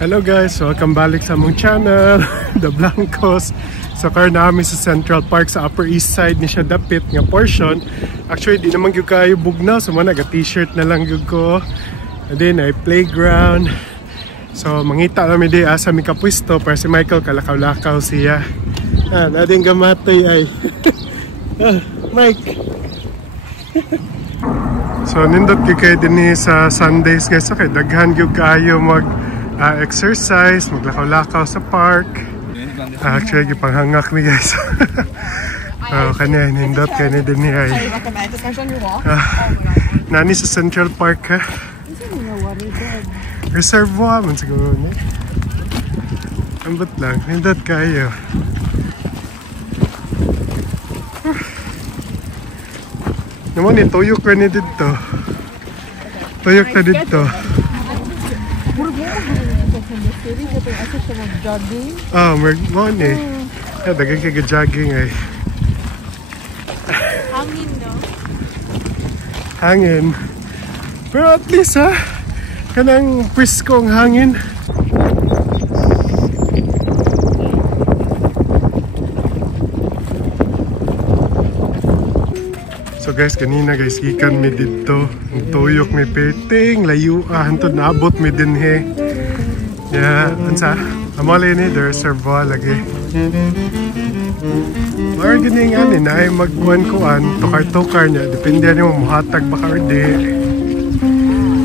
Hello guys, welcome balik sa among channel, The Blancos. So karon namin sa Central Park sa Upper East Side ni siya dapit nga portion. Actually di naman gyud kayo bugnaw, so man naga t-shirt na lang gyud ko. And then ay playground. So mangita namin di asa mi kapwesto para si Michael kalakaw-lakaw siya. Nading gamatay ay. Mike. So nindot gyud kay dinhi sa Sundays guys, okay, daghan gyud kayo mag exercise, maglakaw-lakaw sa park. Actually, gipanghangak mi guys. Kanya, nindot kaya ni din niya. Nani sa Central Park ha? Reservoir man siguro niya. Ambot lang, nindot kayo. Naman ni tuyok ka ni dito. Tuyok na dito. Morning. Dagang kag-jogging ay. Hangin no? Hangin. Pero at least ha, kanang priskong hangin. So guys, kanina guys, ikan mi dito. Ang tuyok mi peting, layo hantod naabot mi din he. Yeah, ansa? Amali ni the reservoir lagi. Or ganing ani na ay magkuan-kuan, tukar-tukar niya. Depende ni mo muhatag baka or di.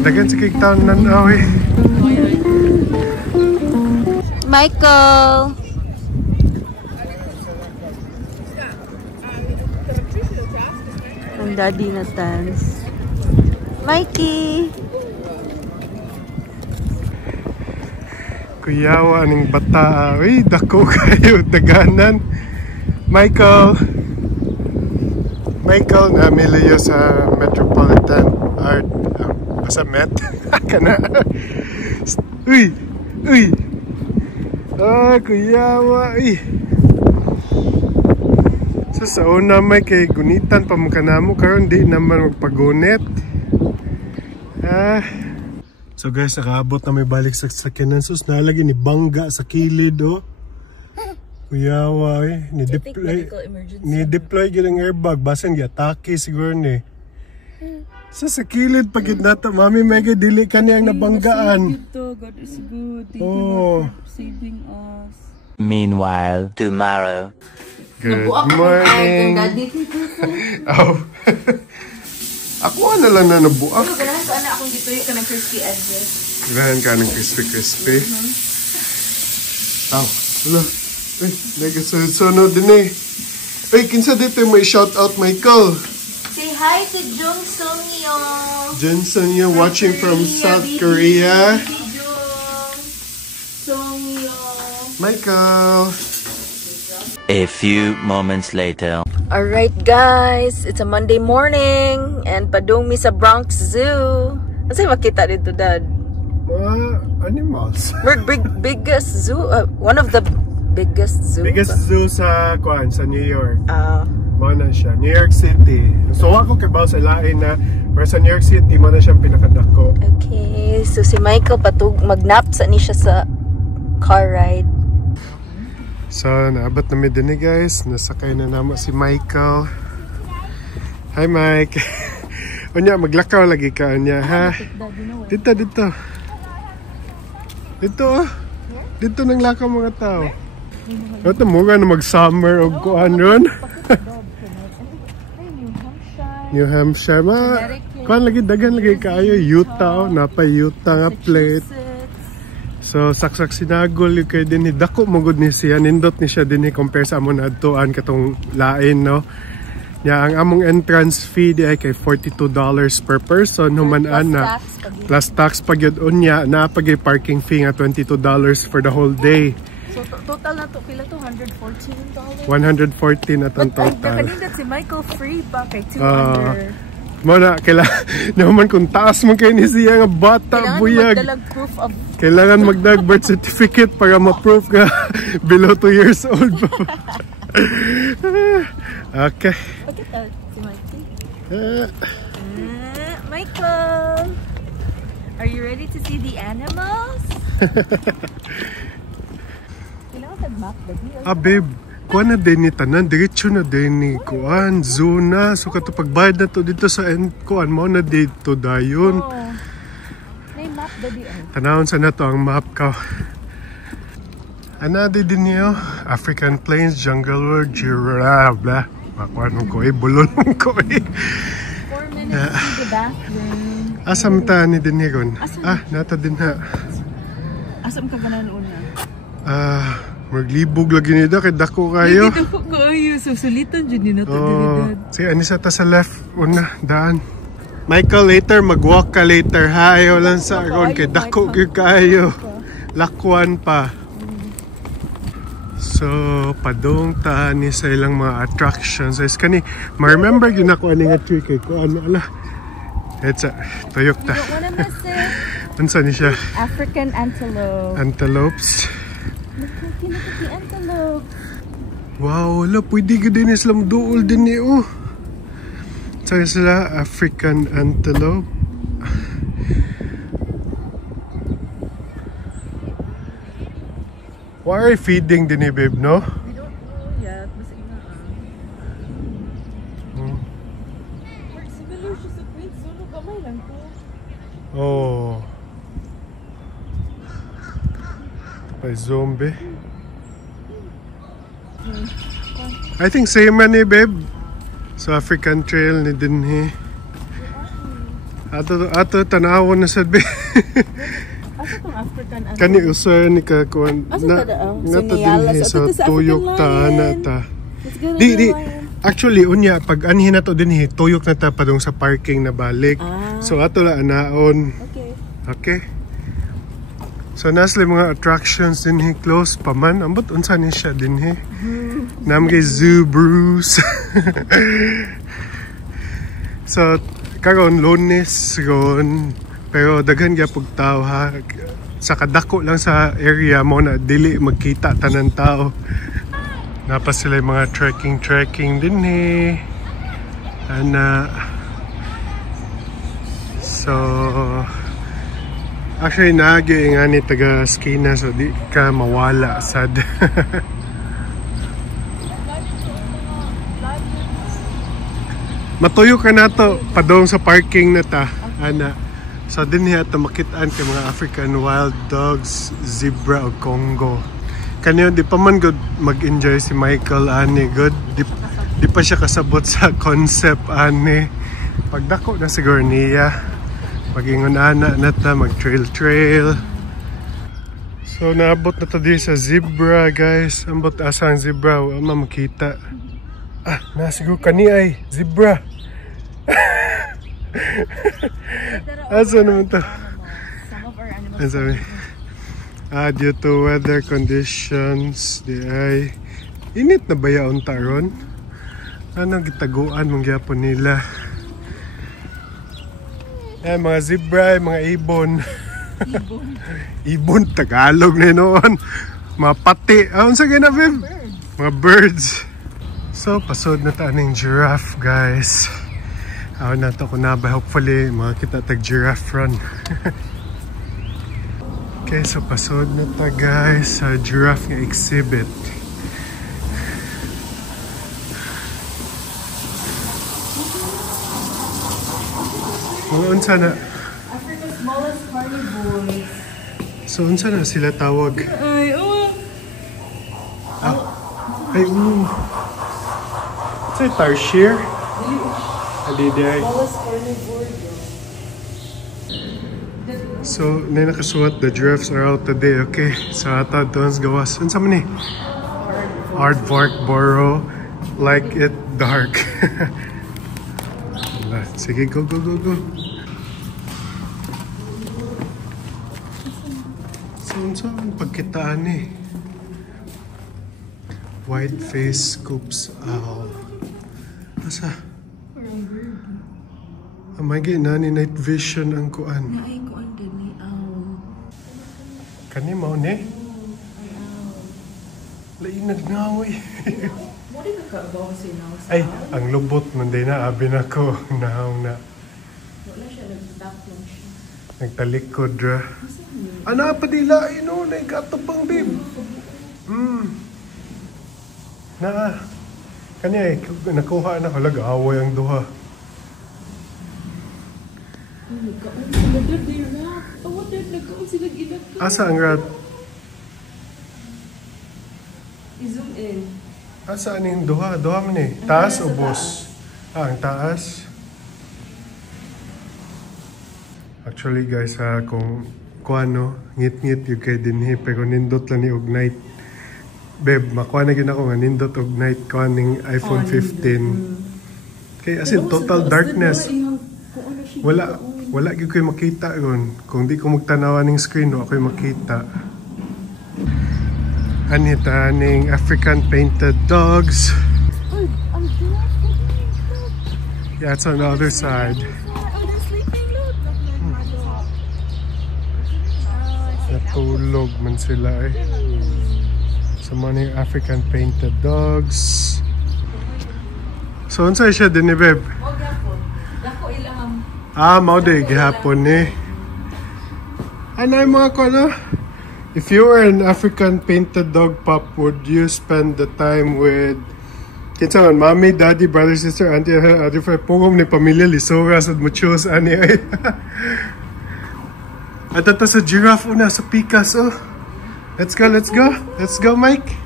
Dagan sa kiktaon nanaw eh. Michael! Ang daddy na stands. Mikey! Kuyawa aning bata. Uy, dako kayo, daganan. Michael! Michael na miliyo sa Metropolitan Art. Sa Met? Kana. Uy! Uy! Kuyawa. Uy! Sa una may kay gunitan pa mo kanamo karon di naman magpagunit. So guys, nakaabot na may balik sa sakyanan. Sus, nalagi ni bangga sa kilid oh. Kuyawa eh. Ni-deploy yung airbag. Basan gi-atake siguro ni. Sa kilid pagid nato. Mami, mega dili ka niyang nabanggaan. God is good. Thank you for saving us. Meanwhile, tomorrow. Good morning. Oh. Ako na lang na nabuak. Pero ganahan ka na akong gituyo ka ng crispy edges. Ganahan ka ng crispy. Aw, wala. Ay, nagasunod din eh. Ay, kinsa dito may shout out Michael. Say hi to Jung Sung-yo. Jung Sung-yo watching from South Korea. Jung Sung-yo. Michael. A few moments later. Alright guys, it's a Monday morning and padung mi sa Bronx Zoo. Kasi makita dito dad? Animals. We're biggest zoo, one of the biggest zoo. Biggest zoo sa New York. Mana siya, New York City. So ako kabaw sa lain na pero sa New York City mana siya pinakadako. Okay, so si Michael patug magnap sa ni siya sa car ride. So, naabot namin din eh guys. Nasakay na naman si Michael. Hi Mike. Unya, maglakaw lagi ka niya ha. Dito. Dito oh. Dito nang lakaw mga tao. Ito mura na mag-summer o kuan ron. New Hampshire. Kuan lagi, dagan lagi kayo. Utah oh. Napay Utah nga plate. So saksak sinagol yung kayo din ni dako magod ni siya, nindot ni siya din ni compare sa amon adtuan katong lain no. Ya ang among entrance fee di ay kay $42 per person human ana plus tax pagyud unya na pagay parking fee nga $22 for the whole day. So total na to pila to $114. 114 atong total. Kanindot si Michael free ba kay 200. Mana naman kung taas mo kayo ni siya nga bata buyag. Kailangan magdag birth certificate para ma-proof ka below 2 years old. Okay. Look at that, si Mikey. Michael, are you ready to see the animals? Kailangan tag-map, baby. Ah, babe. Kuha na din ni tanan. Diretso na din ni kuan. Zona. So, katupag bayad na to dito sa kuan mo na dito dayon. Oh. May map, baby. Tanawon sa na to ang map ka. Anadi din niyo. African Plains, Jungle World, Giraffe, blah. Makuha ko eh. Bulol ko eh. 4 minutes to the bathroom. Asam ta ni din niya kon? Ah, nata din ha. Asam ka ba na noon na? Maglibog lagi nida kay dako kayo. Dako kayo. Susulitan dyan din nato. Sige, anisa ta sa left. Una, daan. Michael, later, mag-walk ka later ha. Ayaw lang sa aron kay dako kayo. Lakwan pa. So, padong ta ni sa ilang mga attractions. Is kani, ma-remember yun ako ani nga tree kay ko ano ala. It's a tuyok ta. Unsa ni siya? African antelope. Antelopes. Kinakati antelope. Wow, wala pwede ka din Islam duol din ni oh. Saan sila? African antelope. Why are you feeding din ni babe, no? We don't know yet. Basta ina similar siya sa Queen. Suno kamay lang po. Oh. By zombie. I think same man ni babe. So African Trail ni dinhi. Ato tanawon na sad babe. Asa tong African antelope? Kani usar ni ka kuan na dinhi sa tuyok ta na ta. Di actually unya pag anhin na to dinhi tuyok na ta padung sa parking na balik. So ato la anaon. Okay. So nasli mga attractions dinhi close pa man. Ambot unsa ni siya dinhi? Namgay Zoo Bruce. So karon Lunes ron pero daghan gyapon tao ha. Sa kadako lang sa area mo na dili magkita tanan tao. Napa sila mga trekking dinhi. Ana. So actually naagi nga ni taga skina so di ka mawala sad. Matuyo ka na to padong sa parking na ta. Ana. So din niya ito makitaan kay mga African wild dogs, zebra o Congo. Kaniyo di pa man good mag-enjoy si Michael ani good. Di pa siya kasabot sa concept ani. Pagdako na siguro niya. Mag-ingon ana na ta mag-trail. So naabot na to di sa zebra guys. Ambot asa ang zebra wa makita. Ah, na siguro kani ay zebra. Asa naman to? Ano sabi? Due to weather conditions, di ay init na ba yaon taron? Anong gitaguan mong gyapon nila? Mga zebra, mga ibon. Ibon, Tagalog na noon. Mga pati. Ano sa gina, babe? Mga birds. So, pasod na taaning giraffe, guys. Ako na ito ko na ba, hopefully makakita tag giraffe run. Okay, so pasod na ta guys sa giraffe nga exhibit. Unsa na? Africa's smallest carnivore. So unsa na sila tawag? Ay, Ay, Say tarsier? Aliday. So, na nakasuot, the giraffes are out today, okay? So, ata doon gawas. Ano sa man eh? Aardvark burrow, like it dark. Sige, go. So, ang pagkitaan eh? White face scoops owl. Asa? Amagi na ni night vision ang kuan. Ay, kuan gani owl. Kani mao ni? Lainag ngaw eh. Mo di ka ba si now? Ay, ang lubot man din na abi na ko naong na. Wala siya nag-duck lang siya. Nagtalikod ra. Ana pa dila ino na ikatubang babe. Na kanya nakuha na halaga away ang duha. Asa ang rat? I-zoom in. Asa aning duha? Duha man eh. Taas o bus? Ang taas. Actually guys kung kuano, ngit-ngit yung kay dinhi pero nindot lang ni Ignite. Beb, makuha na gina ko nga nindot Ignite kuha ning iPhone 15. Kaya as in total darkness. Wala gyud ko'y makita ron. Kung di ko magtanawa ning screen, wala ko'y makita. Anita ning African painted dogs. Yeah, it's on the other side. Natulog man sila eh. So mga African painted dogs. So unsay siya din ni Beb? Mao day gihapon ni. Ano yung mga kono? If you were an African painted dog pup, would you spend the time with kinsa man, mommy, daddy, brother, sister, auntie, other friend, pugong ni pamilya lisura sa muchos ani ay. At ito sa giraffe una sa Picasso. Let's go, let's go. Let's go, Mike.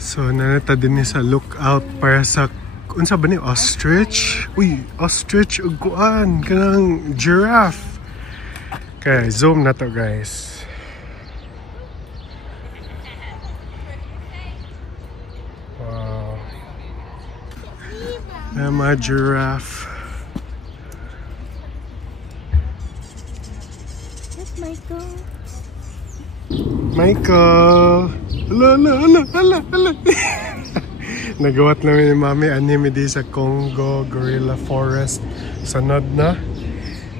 So, nanata din ni sa lookout para sa unsa ba ni ostrich? Uy, ostrich ug kuan kanang giraffe. Okay, zoom na to, guys. Wow. Na mga giraffe. Michael! Hala! Nagawat namin ni Mami anime di sa Congo Gorilla Forest. Sanod na.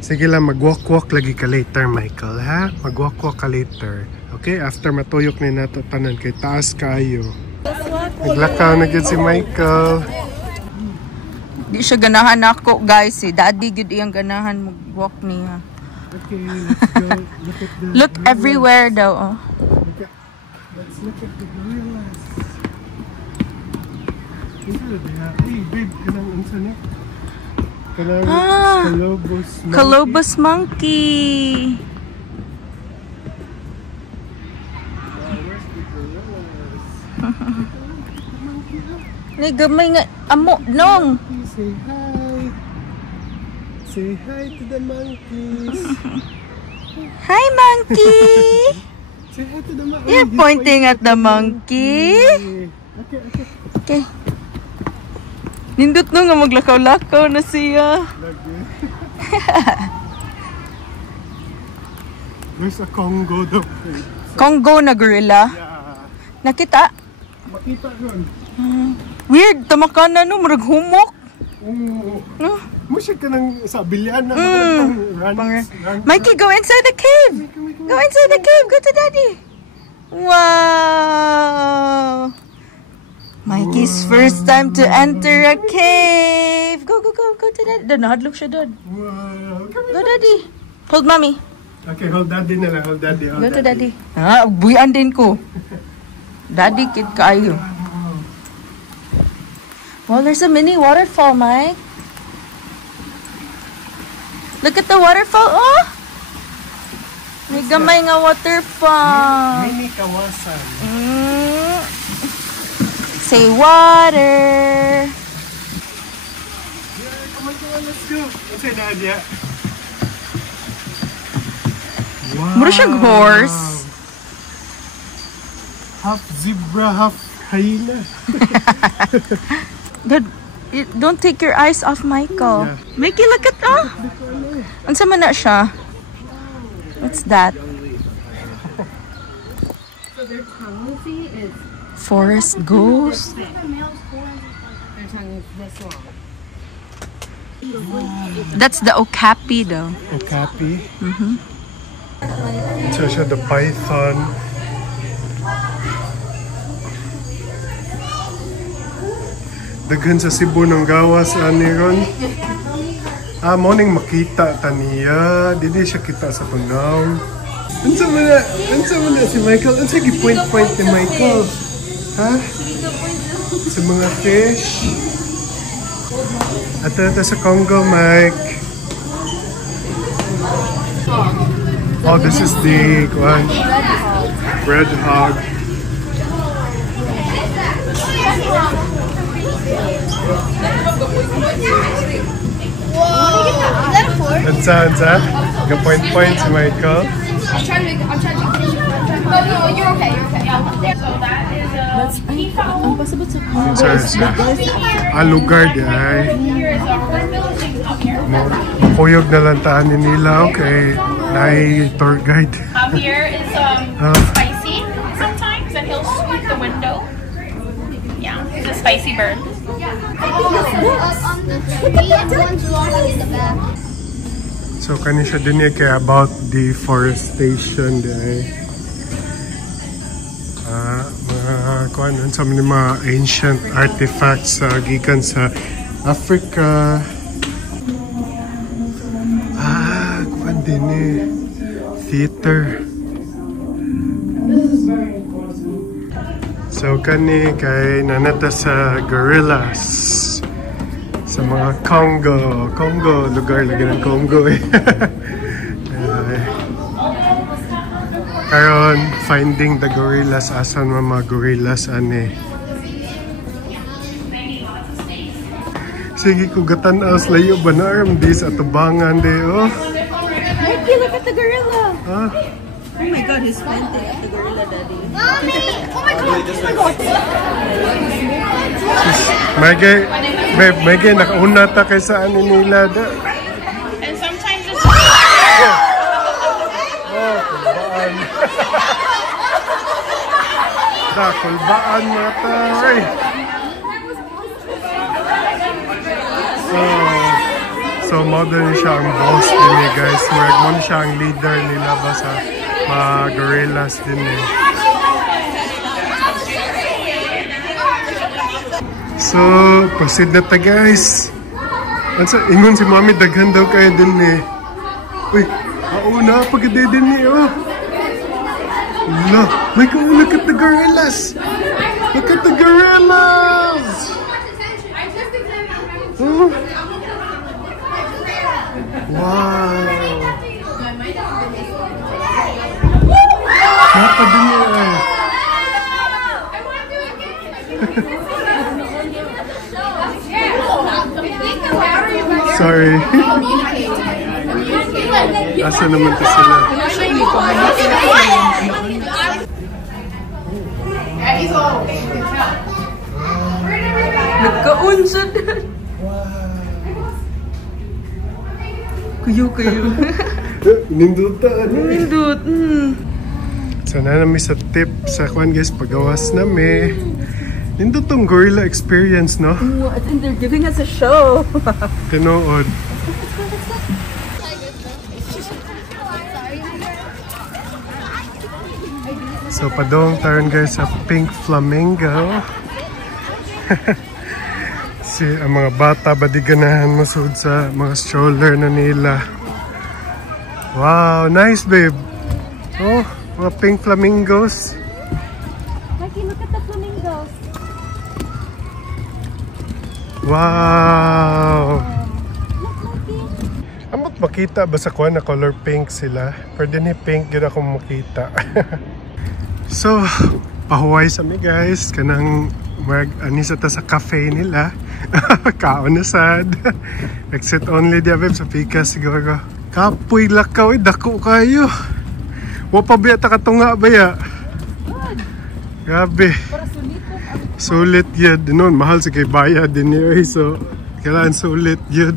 Sige lang, mag-walk-walk lagi ka later, Michael, ha? Mag-walk-walk ka later. Okay? After matuyok ni nato tanan kay taas kayo. Naglakaw na gid si Michael. Di siya ganahan ako, guys. Si Daddy gid iyang ganahan mag-walk niya. Okay, let's go. Look at the Look everywhere daw, oh. Let's look at the gorillas. Hey, babe, kanang unsa ni? Kanang Colobus monkey. Where's the gorillas? Ni gamay nga amo nong. Say hi. Say hi to the monkeys. Hi, monkey. Say hi to the monkey. You're pointing at the monkey. Okay. Nindot no nga maglakaw-lakaw na siya. There's a Congo though. Congo na gorilla. Yeah. Nakita? Makita ron. Weird, tamakan na no, marag humok. No? Musik ka ng sa bilyan na runs. Mikey, go inside the cave. Go inside the cave. Go to Daddy. Wow. Mikey's first time to enter a cave. Go to Daddy. Doon, nahadlok siya doon. Wow. Go, Daddy. Hold Mommy. Okay, hold Daddy na lang. Hold Daddy. Go to Daddy. Buyan din ko. Daddy, kid kayo. Well, there's a mini waterfall, Mike. Look at the waterfall. Oh! May gamay nga waterfall. Mini kawasan. Say water. Yeah, come on, let's go. Okay, Nadia. Wow. Mura siyang horse. Half zebra, half hyena. Don't take your eyes off Michael. Yeah. Mickey, look at that. Ansa man na siya? What's that? So their tongue is Forest ghost. their tongue is this long. That's the okapi though. Okapi. So siya the python. Daghan sa Cebu ng gawas ani ron. Morning makita taniya. Dili siya kita sa tunaw. Unsa man na si Michael? Unsa gi-point ni Michael? Ha? Sa mga fish. Ato sa Congo, Mike. Oh, this is the one. Red hog. Ansa? Point si Michael. I'm trying to no, you're okay. So that is a peafowl. Lugar di ay. Here is a hornbill. Up here. Makuyog na lang taan nila, okay. Nai tour guide. Up here is spicy sometimes, and he'll sweep the window. Yeah, he's a spicy bird. On the tree and one's walking in the back. So kani siya din kay about deforestation day. Mga kuan sa mga ancient artifacts gikan sa Africa. Kuan din theater. So kani kay nanata sa gorillas. Sa mga Congo, lugar lagi ng Congo eh. Karon, finding the gorillas, asan mga gorillas ane. Sige, kugatan as layo ba na aram dis atubangan de oh. Mikey, look at the gorilla. Huh? Oh my god, he's planting at the gorilla, Daddy. Mommy! Oh my god! May nakauna ta kay sa ano nila da. And sometimes it's kulbaan mata. So modern siya ang boss din eh, guys. Mo siya ang leader nila ba sa mga gorillas din eh. So, proceed na ta guys. Ingon si Mami, daghan daw kayo din eh. Uy, auna, pagkade din eh oh. Look at the gorillas! Look at the gorillas! Oh. Wow! Napa din eh. Sorry. Asa naman ka sila? Nagka-unsad. Kuyo. Nindutan. Nindut. Sana namin sa tip sa kwan guys, pagawas namin. Nindot tong gorilla experience, no? Oh, I think they're giving us a show. Tinood. So padong taron guys sa Pink Flamingo. Ang mga bata badiganahan masud sa mga stroller na nila. Wow, nice babe. Oh, mga pink flamingos. Mikey, look at the flamingos. Wow. Look, Mikey. Amot makita ba sa kuha na color pink sila? Pwede ni pink yun ako makita. So, pahuway sa mi guys. Kanang anisa ta sa cafe nila. Kaon na sad. Exit only di abib sa pika siguro. Kapoy lakaw dako kayo. Wa pa biya ta katunga ba ya? Grabe. Sulit yun. Noon, mahal sa kay bayad din niyo. So, kailangan sulit yun.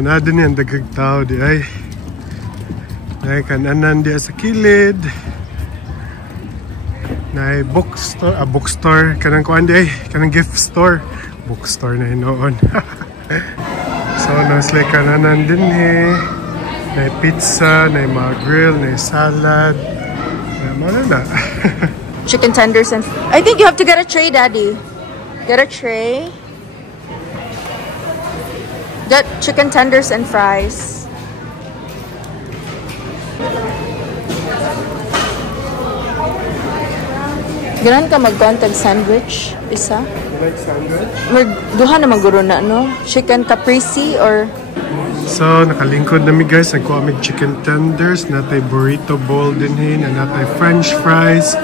Na din yan dagag tao di ay. Nay kananan dia sa kilid. Nay bookstore kanang kuan di ay kanang gift store. Bookstore na noon. So nasle kananan din eh. Nay pizza, nay mga grill, nay salad. Mana na. Chicken tenders and I think you have to get a tray, Daddy. Get a tray. Get chicken tenders and fries. Ganon ka mag-contact sandwich? Isa? Like sandwich? Duha na maguro na, no? Chicken caprese or... So, nakalingkod na mi guys. Nagkuha mig chicken tenders. Natay burrito bowl din hin. Natay french fries.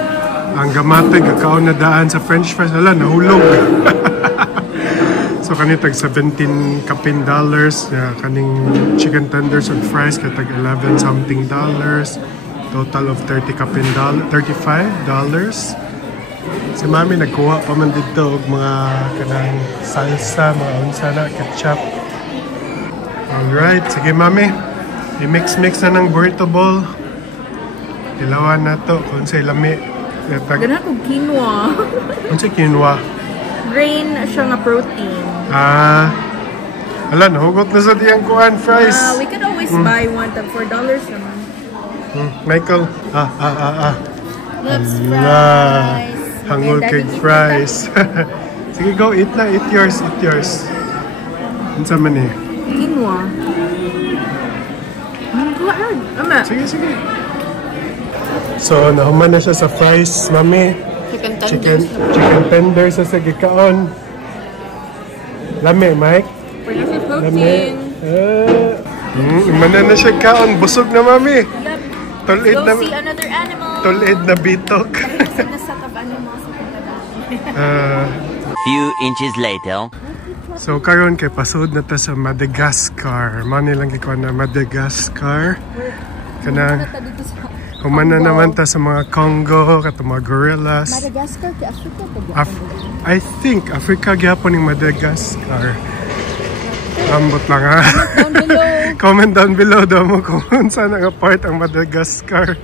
Ang gamatay, gakaon na daan sa french fries. Hala, nahulog. So, kanitag $17 dollars. Kaning chicken tenders and fries katag $11 something. Total of $35 dollars. Si Mami nagkuha pa man dito og mga kanang salsa, mga unsa na, ketchup. Alright, sige Mami. I-mix-mix na ng burrito bowl. Ilawan na to kung sa ilami. Ganahan kong quinoa. Kung sa quinoa? Grain siya nga protein. Ala, nahugot na sa diyang kuhan, fries. We could always buy one tag $4 naman. Michael, Lips fries. Hangul cake fries. Sige, go, eat na, eat yours. Unsa man eh? Quinoa. Ama. Sige. So, nahuman na siya sa fries, Mami. Chicken tenders sa gikaon. Lami, Mike. Protein. Imanan na siya kaon. Busog na, Mami. Tulid Go na. see another animal. Tulid na bitok. Few inches later. So karon kay pasud na ta sa Madagascar. Mani lang gikuan na Madagascar. Kanang humana naman ta sa mga Congo, kato mga gorillas. Madagascar kay Africa I think Africa gyapon ning Madagascar. Ambot lang ha. Comment down below daw mo kung saan nga part ang Madagascar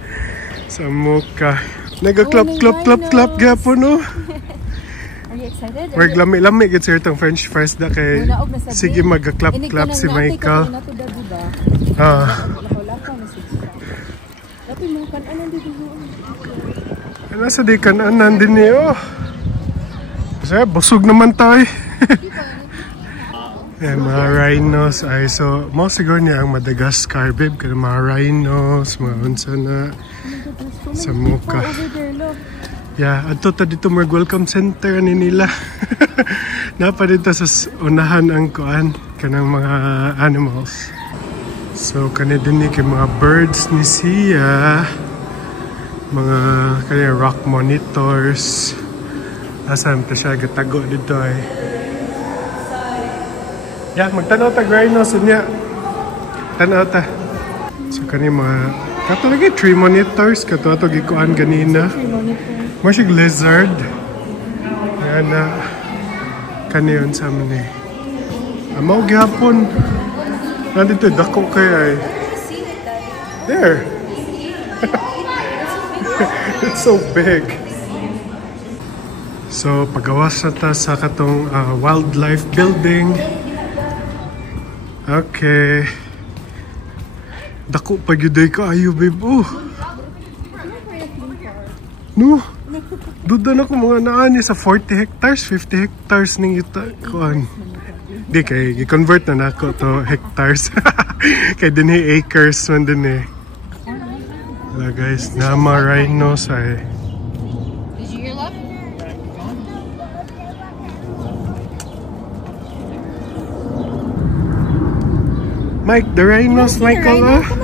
sa muka. Nag-clap gyapon no. Are you excited? Wag lami-lami gid sir tong French fries da kay sige mag-clap si Michael. Nasa di kanan din niyo. Kasi busog naman tayo. Yan, mga rhinos ay so mo siguro niya ang Madagascar babe kaya mga rhinos, mga unsa na sa muka. Yeah, adto ta dito mag welcome center ni nila. Napa dito sa unahan ang kuan kanang mga animals. So kani din ni kay mga birds ni siya. Mga kaya rock monitors. Asan ta siya gatago dito ay. Yeah, magtanaw ta rhinos niya. Tanaw ta. So kani mga kato lagi tree monitors kato ato gikuan ganina. Masig lizard. Yan na kani yun sa amin eh. Amaw gihapon. Nandito dako kaya eh. There. It's so big. So pagawas na ta sa katong wildlife building. Okay. Dako pa gyud ka ayo babe. No. Duda na ko mga naani sa 40 hectares, 50 hectares ning ita kuan. Di kay gi-convert na nako to hectares. Kay dinhi acres man din eh. Wala guys, na mga rhinos ay. Did you hear that? Mike, the rhinos, Michael, Come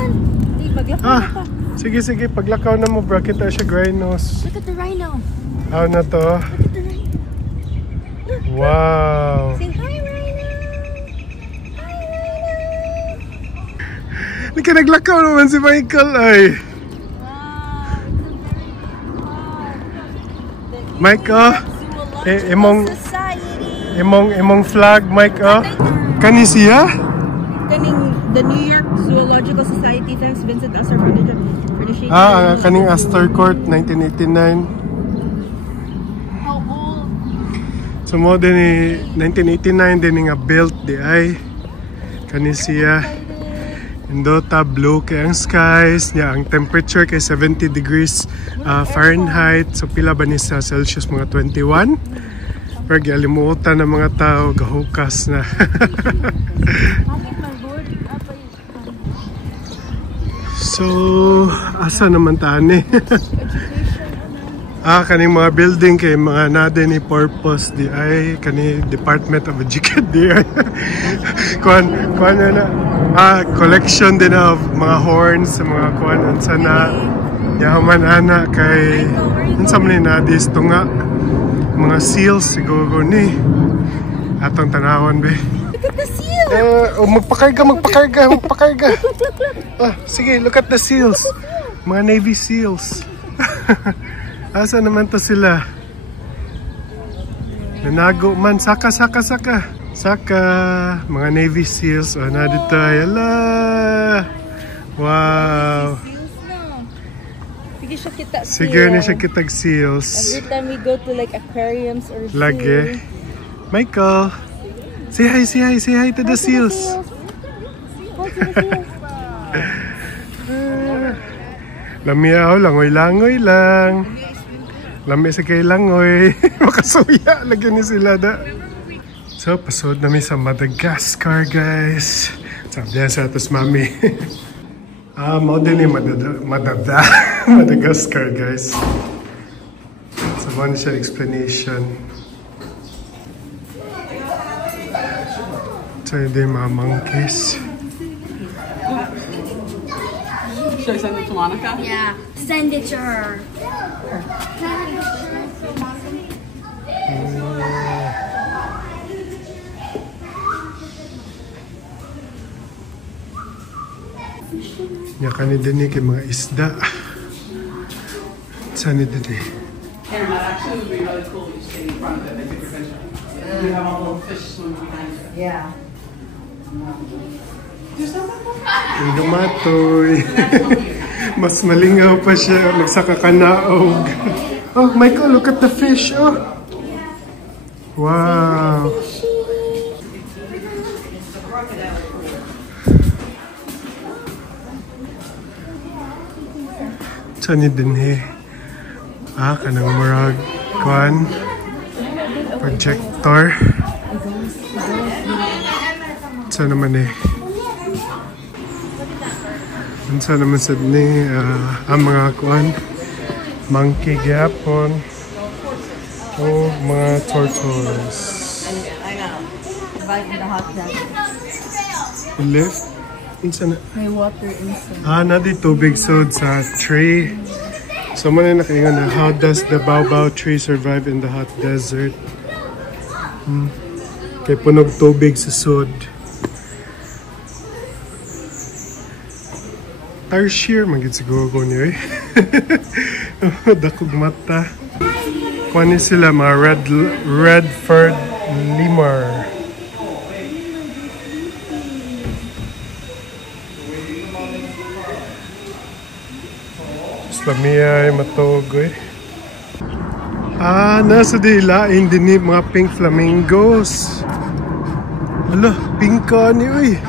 on. Sige, paglakaw na mo, bro, kita siya rhinos. Look at the rhino. Na to? Look at the rhino. Wow. Say hi, rhino. Hi, rhino. Naglakaw naman si Michael ay. Michael, imong flag, Michael. Kani siya? The New York Zoological Society, thanks Vincent Astor Foundation for the shaking. Kaning Astor Court, 1989. How old? So mo din ni 1989 din nga built di ay. Kani siya. Indota blue kay ang skies niya, ang temperature kay 70 degrees Fahrenheit. So pila ba ni sa Celsius mga 21? Pero gialimutan ng mga tao, gahukas na. So, asa naman tani? Kaning mga building kay mga nade ni purpose di ay kani Department of Education di ay. kuan na collection din of mga horns sa mga kuan sana yaman ana kay unsa man na dis tunga mga seals siguro ni atong tanawon be. Look at the seal. Magpakarga. Sige, look at the seals. Mga Navy SEALs. Asa naman to sila? Nanago man. Saka. Mga Navy SEALs. Na dito. Yala. Wow. Sige na siya kitag seals. Every time we go to like aquariums or lagi. Michael. Say hi to the seals. Lamiyaw, langoy lang. Lami sa kay langoy. Makasuya, lagyan ni sila da. So, pasod namin sa Madagascar, guys. Sabi sa atos mami. Mo din ni Madagascar, guys. So, one siya explanation. So, yun din mga monkeys. Should I send it to Monica? Yeah, send it to her. Nya kani din kay mga isda. Saan din eh? And that actually would be really cool if you stay in front of it and take your picture. You have all the fish swimming behind you. Yeah. Ang dumatoy. Mas malingaw pa siya. Magsaka kanaog. Oh, Michael, look at the fish. Oh. Wow. Saan din eh? Kanang murag kuan. Projector. Saan naman eh? Saan naman sa ni ang mga kuan? Monkey gapon. O mga tortoise. Right in the hot desert. Lift? Saan na? May water inside. Na di tubig sod sa tree. So man na nakaingon na how does the baobab tree survive in the hot desert? Kay punog tubig sa sod. Tarsier magid siguro ko niyo eh. Dakog mata. Kuan ni sila mga red-furred lemur. Lamia ay matogoy. Nasa dilain din ni mga pink flamingos. Hala, pink ka ni uy.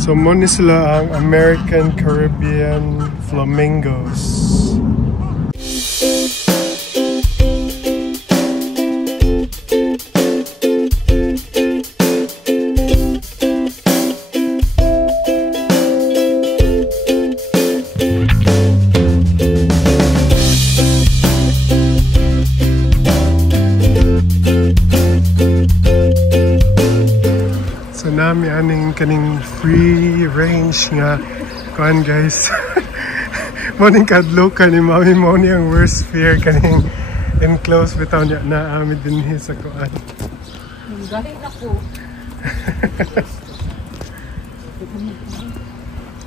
So mo ni sila ang American Caribbean flamingos. Nami aning kaning free range nga kuan guys. Morning kadlo kani mami mo ni ang worst fear kaning enclosed bitaw niya na ami dinhi sa kuan. Galing ako.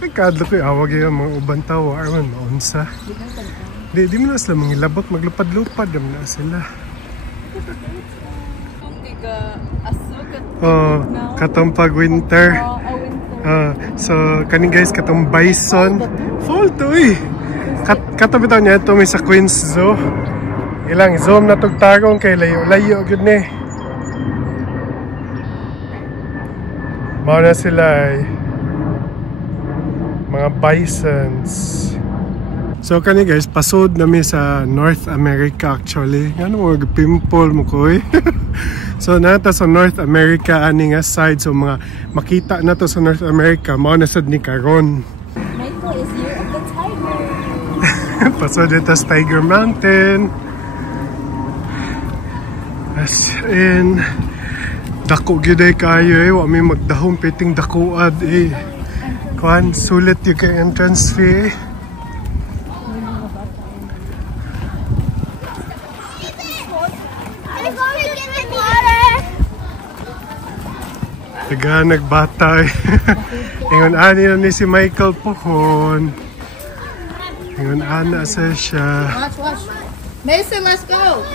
Ay kadlo ko awag yung mga ubang tao arman maunsa. Di mo na sila mangilabot maglupad-lupad na sila. Katong pag winter. So kaning guys katong bison. Fall to eh. Katong bitaw niya ito may sa Queens Zoo. Ilang zoom na tugtagong kay layo gud ni. Mao na sila ay mga bisons. So kani guys, pasod nami sa North America actually. Ano mo pimple mo ko eh. So nata sa North America ani nga side, so mga makita na to sa North America mao na sad ni karon. Michael is year of the tiger. Pasod dito sa Tiger Mountain. As in dako gyud kayo eh, wa may magdahom piting dakuad eh. Kuan sulit yung kay entrance fee. Nagbata eh. Ingon ani na ni si Michael pohon. Ingon ana sa siya. Watch. Mason, let's go.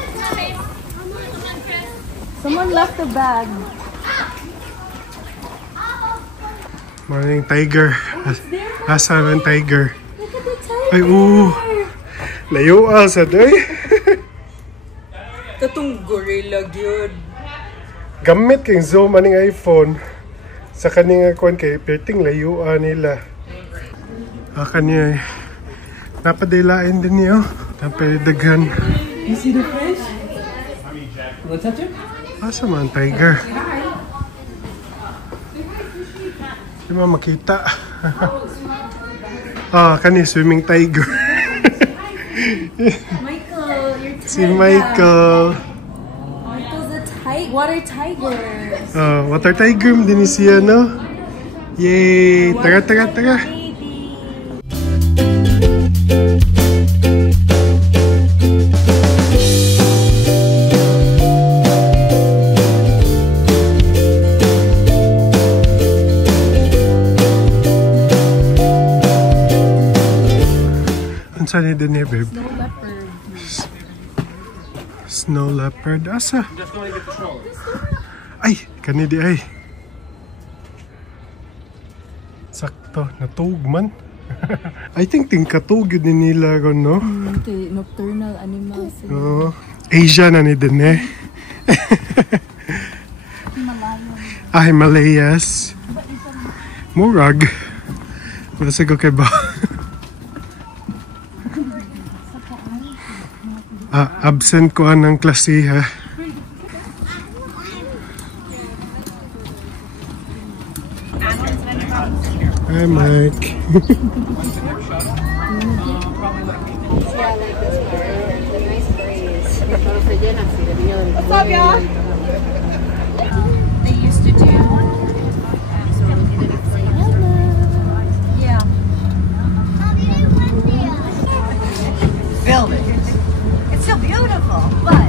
Someone left the bag. Morning tiger. Asa man tiger? Look at the tiger. Ay layo sa doy. Katong gorilla gyud. Gamit king zoom aning iPhone. Sa kaning kuan kay perting layuan nila. Kanya napadilain din niyo. Napadagan. You see the fish? Wanna touch it? Asa man tiger? Di ba makita? Kani swimming tiger. Michael, you're tiger. Si Michael. Michael's a water tiger. Water tiger din siya, no? Yay! Taga. Saan ni din babe? Snow leopard. Snow leopard. Asa? Ay! Kanidi ay. Sakto. Natug man. I think katug yun nila ko, no? Nocturnal animals. Asia na ni din eh. Himalayas. Murag. Basta ko kay ba? Absent ko ang klase ha. Hi Mike. What's up, y'all? They used to do. Yeah. Film it. It's so beautiful, but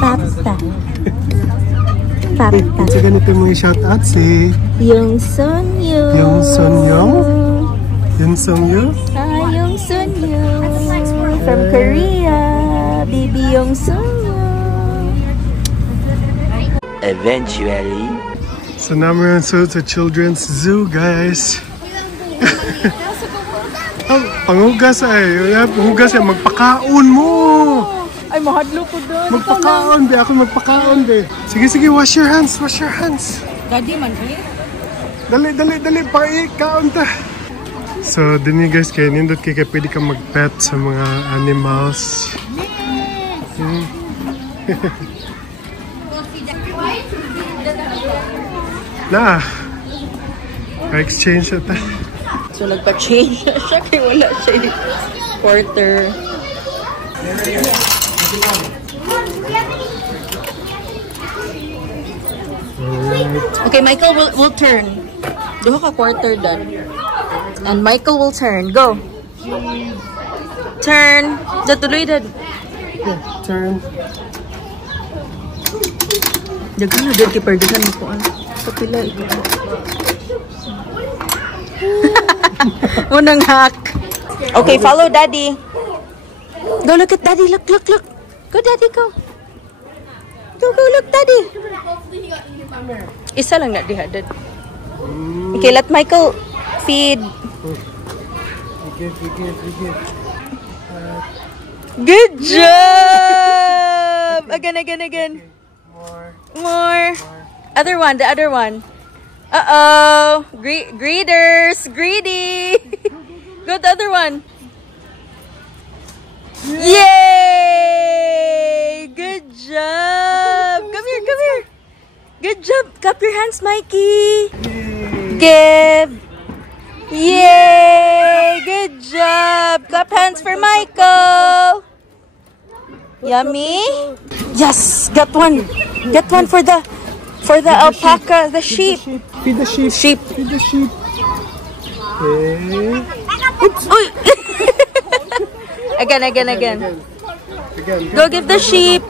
Papa. So ganito mga shoutout si Yung Sunyo. Yung Sunyong. Yung Sungyo. Yung Sunyo. From Korea. Baby Yung Sunyo. Eventually. So now we're in sa Children's Zoo, guys. Panghugas ay. Panghugas ay. Magpakaon mo. Ay, mahadlo ko doon. Magpakaon, be. Ako magpakaon, be. Sige, wash your hands. Daddy man, eh? Dali. Kaon ta. So, din niyo guys, kaya nindot kaya pwede ka mag-pet sa mga animals. Na. Pa-exchange ata. So, nagpa-change na siya kaya wala siya quarter. Okay, Michael will turn. Duha ka quarter done. And Michael will turn. Go. Turn. Tuloy dad. Yeah, turn. Daghan na dad keeper. Daghan mo ko. Kapila ito. Unang hack. Okay, follow daddy. Go look at daddy. Look. Go daddy, go. Go look daddy. Isa lang na dihadad. Okay, let Michael feed. Good job! Again. More. More. The other one. Uh-oh. Greeters. Greedy. Go the other one. Yay! Good job. Come here, come here. Good job. Clap your hands, Mikey. Give. Yay! Good job. Clap hands for Michael. Yummy. Yes, got one. Get one for the alpaca, the sheep. Feed the sheep. Sheep. Feed the sheep. Okay. Oops. Again. Go give the sheep.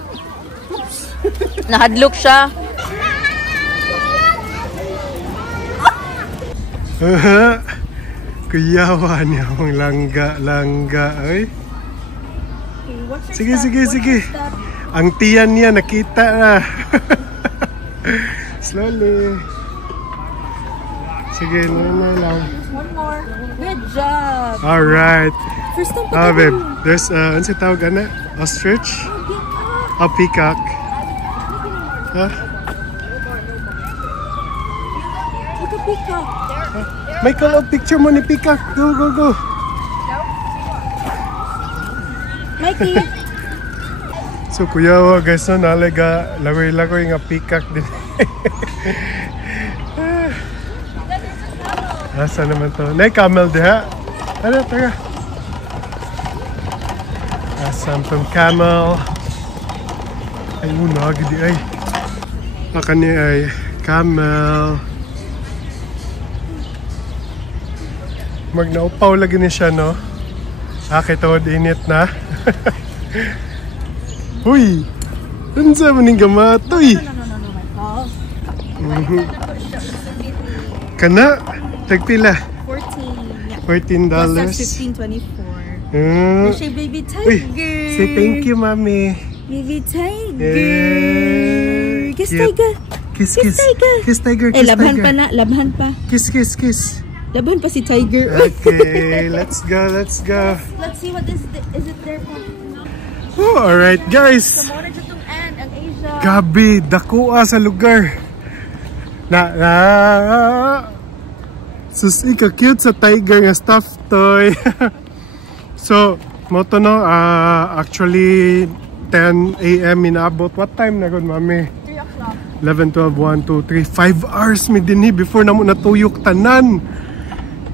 Nahadlok siya. Kuyawa niya akong langga. Ay. Sige. Ang tiyan niya nakita na. Slowly. Sige, na lang. One more. Good job. Alright. First time Babe, there's, ano siya tawag na? Ostrich? Peacock. Huh? Look at peacock. Michael, picture mo ni Peacock. Go. Mikey. So, kuyawa guys, no, nalaga, lagoy nga peacock din. Asa naman to? Nay, camel diha. Ano, taga? Asam tong camel. Ay, una, gidi ay. Baka ni ay camel. Magnaupaw lagi ni siya, no? Kitawad init na. Uy! Unsa man ning gamatoy? Kana? Tagpila? $14. $15.24. Say baby tiger. Uy, say thank you, mommy. Baby tiger. Kiss Cute. tiger. Kiss tiger. Labhan pa na. Labhan pa. Kiss. Labhan pa si tiger. Okay, let's go. Let's see what is it there for? Oh, alright guys. Muna dyan itong end, ang Asia. Gabi, dakuha sa lugar. Sus, ika-cute sa tiger nga stuffed toy. So, moto no, actually 10 AM inaabot. What time na good, mami? 3 o'clock. 11, 12, 1, 2, 3, 5 hours mi dinhi before na mo natuyok tanan.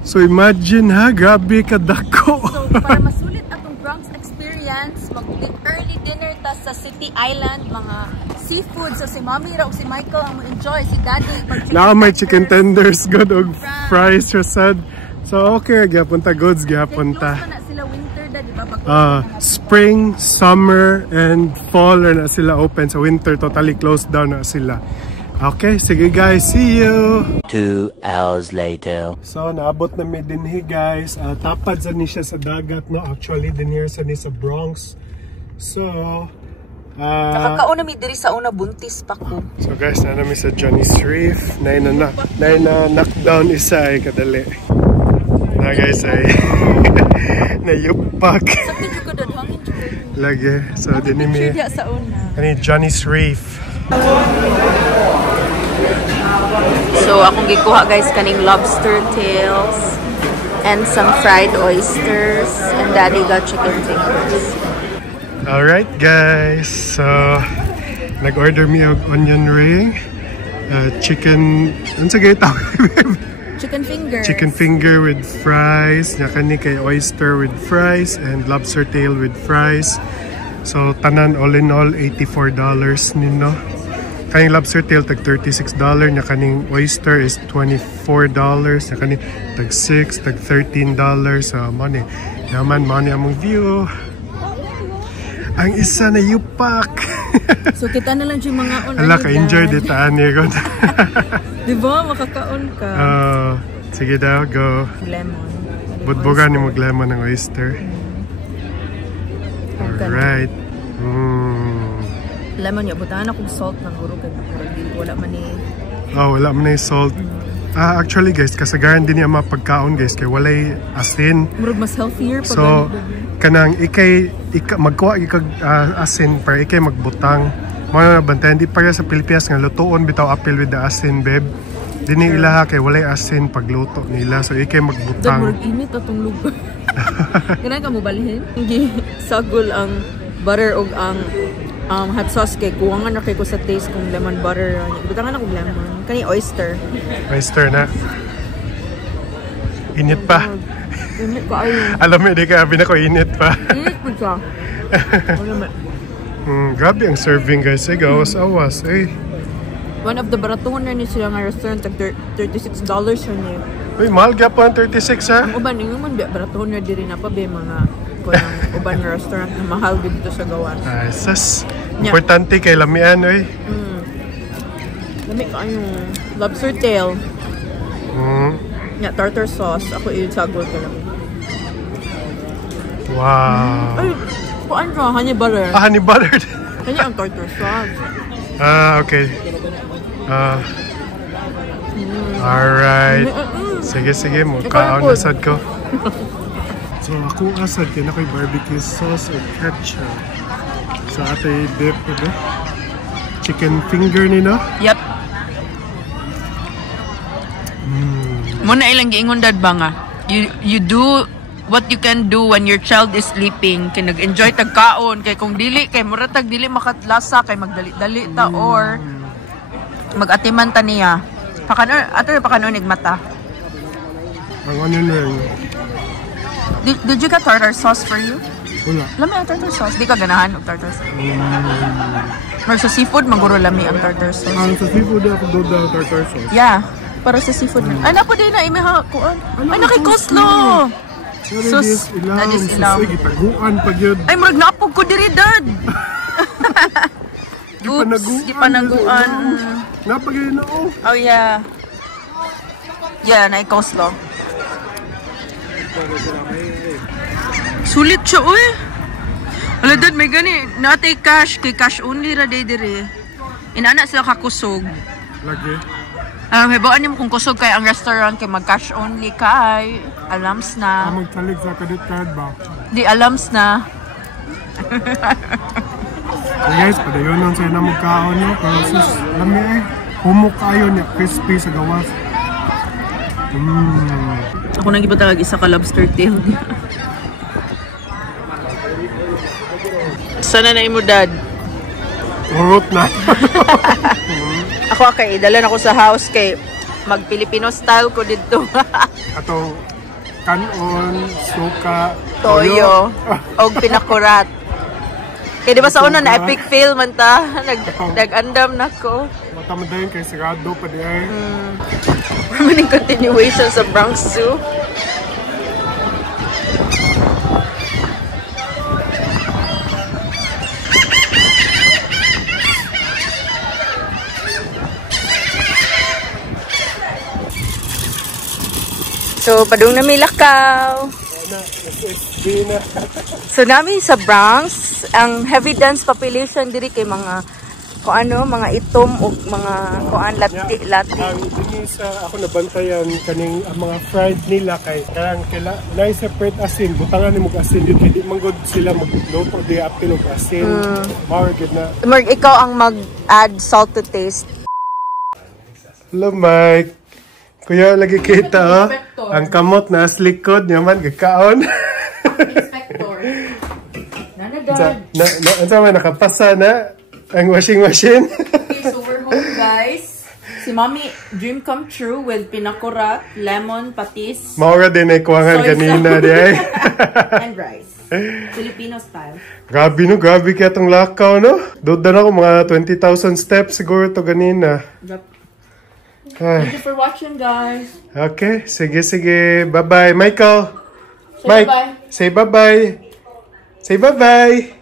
So imagine ha, grabe ka dako. So para masulit atong Bronx experience, mag-early dinner ta sa City Island, mga seafood. So si Mommy ra ug si Michael ang mo-enjoy, si Daddy na may chicken tenders good og fries rasad. So okay, gyapon ta goods, gyapon ta. Na sila winter da, di ba? Spring, summer, and fall na sila open. Sa winter, totally closed down na sila. Okay, sige guys, see you! 2 hours later. So, naabot na mi dinhi guys. Tapad sa ni siya sa dagat, no? Actually, din here sa ni sa Bronx. So, nakakauna mi diri sa una buntis pa ko. So guys, na mi sa Johnny's Reef. Na knockdown isa ay kadali. Na guys ay nayupak. Lagi. So, din mi ani Johnny's Reef. So akong gikuha guys kaning lobster tails and some fried oysters, and Daddy got chicken fingers. Alright guys, so nag-order mi og onion ring, chicken, ano sa gaya tawag? Chicken fingers. Chicken finger with fries, nya kani kay oyster with fries and lobster tail with fries. So tanan all in all $84 nino. Kaning lobster tail tag $36, nya kaning oyster is $24, nya kaning tag 6, tag $13. So money. Naman money among view. Ang isa na yupak. So kita na lang yung mga on. Ala ka enjoy dito ani ko. Di ba makakaon ka? Sige daw, go. Lemon. Budbogan ni mo lemon ng oyster. Alright. Lemon ya, butahan akong salt ng guro kay wala man ni. Wala man ni salt. Actually guys, kasagaran din niya mapagkaon guys kay walay asin. Murag mas healthier pag so kanang ikay magkuha ikag asin para ikay magbutang. Mo na bantayan di para sa Pilipinas nga lutuon bitaw apple with the asin, babe. Dini ilaha kay walay asin pagluto nila. So ikay magbutang. Dagmurag init atong lugar. Ganun ka mo balhin? Hindi sagol ang butter o ang hot sauce kay kuwangan na kay ko sa taste kung lemon butter. Butangan na kong lemon. Kani oyster. Oyster na. Init pa. Init ka ayun. Alam mo, di ka abi na ko init pa. Init po siya. Grabe ang serving guys. Eh, gawas-awas. Eh. One of the baratuhon na ni sila nga restaurant, $36 siya niya. Uy, mahal gapon 36 ha? Ang uban, yung man baratuhon na diri na pa be mga kunang uban na restaurant na mahal dito sa gawan. Ay, sas. Importante kay lamian, oy. Lami ka yung lobster tail. Tartar sauce. Ako yun sagol ka lang. Wow. Ay, kuan ka, honey butter. Ah, honey butter. Kanya ang tartar sauce. Ah, okay. Alright. Sige, mukhaon asad ko. So, ako asad kaya na ko'y barbecue sauce or ketchup. So, ate dip ko ba? Chicken finger ni no? Yep. Muna ilang giingon dad ba nga? You do what you can do when your child is sleeping. Kay nag-enjoy tagkaon. Kay kung dili, kay muratag dili makatlasa. Kay magdali-dali ta or mag-atiman ta niya. Ato yung pakanonig mata. Ang ano na yun? Did you get tartar sauce for you? Wala. Lami ang tartar sauce. Di ka ganahan ng tartar sauce. Or sa seafood, maguro lami ang tartar sauce. Sa seafood ako doon ang tartar sauce. Yeah. Para sa seafood na. Ay, napo din na. Imeha, kuan. Ay, nakikoslo! Sus, nadis ilaw. Gitaguan pag yun. Ay, marag napog ko diri, dad! Oops, di panaguan. Napag yun na, oh. Oh, yeah. Yeah, naikoslo. Sulit siya, uy. Wala, dad, may gani. Natay cash. Kay cash only ra day diri. Inana sila kakusog. Lagi. Hebaan niyo kung kusog kay ang restaurant kay mag-cash only kay alams na. Magsalig sa credit card ba? Di alams na. So guys, padayon lang sa'yo na magkaon no. Pero sus, alam niya eh. Humok kayo niya, crispy sa gawas. Ako nang ipatagag isa ka lobster tail. Sana na imo dad? Urot na. Ako kay dala na ko sa house kay mag-Filipino style ko dito. Atong kanon, suka, toyo, og pinakurat. Kaya di ba sa una na epic fail man ta? Nag-andam na ko. Mata mo dayon kay sigado pa di ay. Maning continuation sa Bronx Zoo. So, padung na may lakaw. So, namin sa Bronx, ang heavy dance population diri kay mga mga itom o mga lati. Ang dini sa ako nabantayan kaning ang mga fried nila kay karang na separate asin, butangan ni mo asin dito kay di man gud sila magluto di apil og asin. More good na. Mark, ikaw ang mag-add salt to taste. Hello, Mike. Kuya, lagi kita, oh. Ang kamot na as likod niya man, gagkaon. Inspector. Nanagad. Ano man, nakapasa na ang washing machine. Okay, so we're home, guys. Si Mommy, dream come true with pinakurat, lemon, patis. Maura din ay kuwangan kanina, di ay. And rice. Filipino style. Grabe no, grabe kaya itong lakaw, no? Doon na ako, mga 20,000 steps siguro to ganina. Thank you for watching, guys. Okay, sige. Bye-bye. Michael. Say bye-bye. Say bye-bye. Say bye-bye.